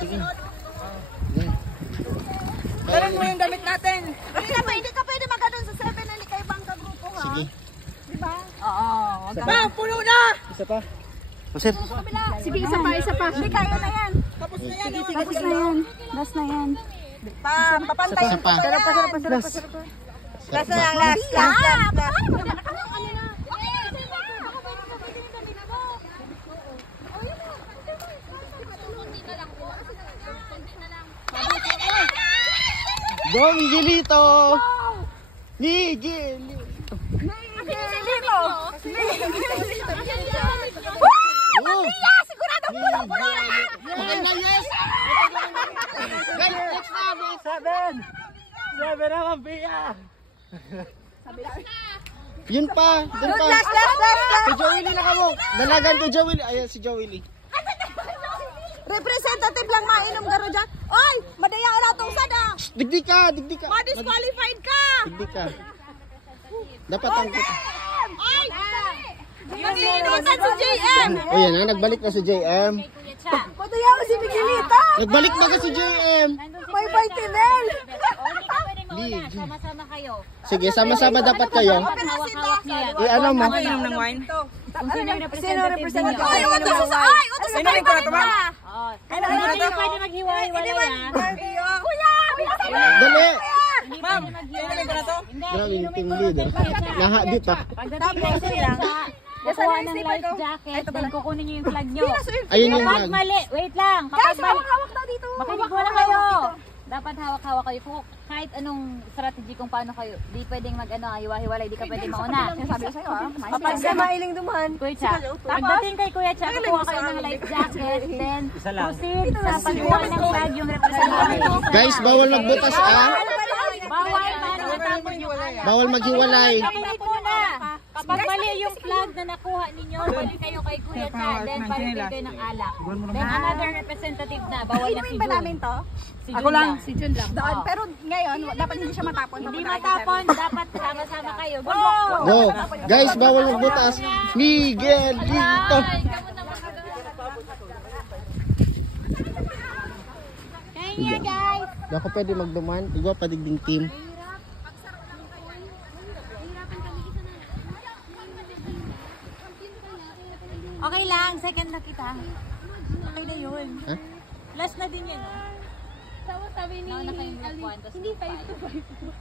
Sige. Tarin mo yung damit natin. Hindi ka pwede mag-anon sa 7 na kay Bangka Grupo ha. Sige. Diba? Oo. Puno na! Isa pa. Sir. Sige, isa pa. Hindi, kaya na yan. Tapos na yan. Tapos na yan. Last na yan. Papantay. Isa pa. Sarap pa. Last na lang, last. Go, Miguelito! Miguelito! Sigurado puno na! Okay na, yes! Guys, next na! 7 naman, Pia! Yun pa! Dun pa! Last. Si Joey na kamo! Dalagan ko Joey! Ayan si Joey. Representative lang mainom garo dyan. Oy! Madaya na itong sada! Digdi ka! Ma-disqualified ka! Digdi ka. Dapat ang... Ay! Nag-iinutan si JM! O yan na, nagbalik na si JM. Madaya mo si Miguelita! Nagbalik na ka si JM! May Vitinel! Sama-sama kayo. Sige, sama-sama dapat kayo. Hawak-hawak niyo yan. Ano mo? Inom ng wine. Kung sino yung representative niyo. Ay, utos sa ay! Utos sa Inumin ko na ito, ma'am. Ano hindi pwede maghiwa-hiwalay ah. Kuya! Bilasan mo! Dali! Ma'am, inumin ko na ito. Grabe yung team leader. Naha di pa. Pagdating kayo sa isa, kukuha ng life jacket, then kukunin niyo yung flag niyo. Ayun yung Kapag flag. mali, wait lang. Guys, Kapag mali, hawak daw dito! makinig muna kayo. Dapat hawak-hawak kayo. Kung kahit anong strategy kung paano kayo, di pwedeng hiwa-hiwalay, di ka pwedeng mauna. Sabi ko sa'yo ha? Kapag sa mailing duman, Kuya Cha, pagdating kay Kuya Cha, kukuha kayo ng life jacket, then proceed sa pagkuha ng flag yung representative. Guys, bawal magbutas ah. Bawal man, matapon yung alak. Bawal maghiwalay. Pakinig muna. Kapag mali yung flag na nakuha ninyo, balik kayo kay Kuya Cha, then balik kayo ng alak. Then another representative na, bawal na si Inumin ba Jun. namin to? Si Jun lang. Si Jun lang. Doon. Pero ngayon, dapat hindi siya matapon. Hindi matapon, dapat sama-sama kayo. Go! Go. Guys, bawal magbutas. Miguel dito. Kaya guys! Baka pwede magduman. Igo pa digding team. Okay lang, second na kita. Okay na yun. Ha? Last na din yun. Sabi ni Nauna kayong group 1, tapos hindi group 5 to 5.